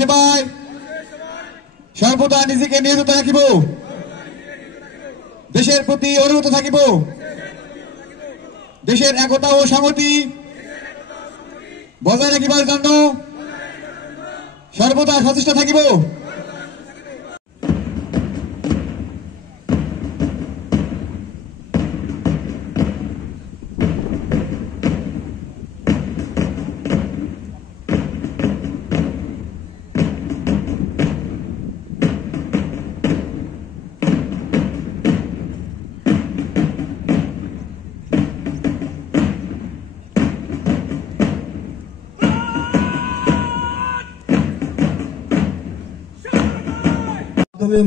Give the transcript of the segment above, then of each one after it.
সেবায় সর্বদা নিজেকে নিয়োজিত রাখিব, দেশের প্রতি অনুরত থাকিব, দেশের একতা ও সংহতি বজায় রাখিবার জন্য সর্বদা সচেষ্ট থাকিব।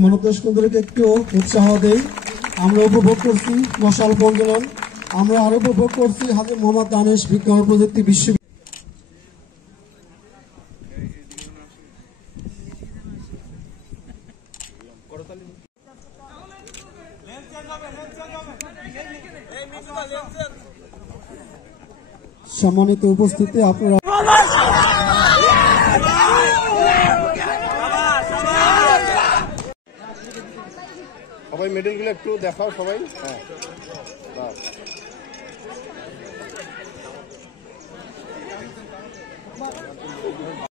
মনোদেশ কেন্দ্রকে একটু উৎসাহ দেই। আমরা উপভোগ করছি মশাল প্রজ্বলন, আমরা আরো উপভোগ করছি হাজী মোহাম্মদ দানেশ বিজ্ঞান ও প্রযুক্তি বিশ্ববিদ্যালয়। সম্মানিত উপস্থিতি, আপনারা সবাই মেডেলগুলো একটু দেখাও সবাই। হ্যাঁ।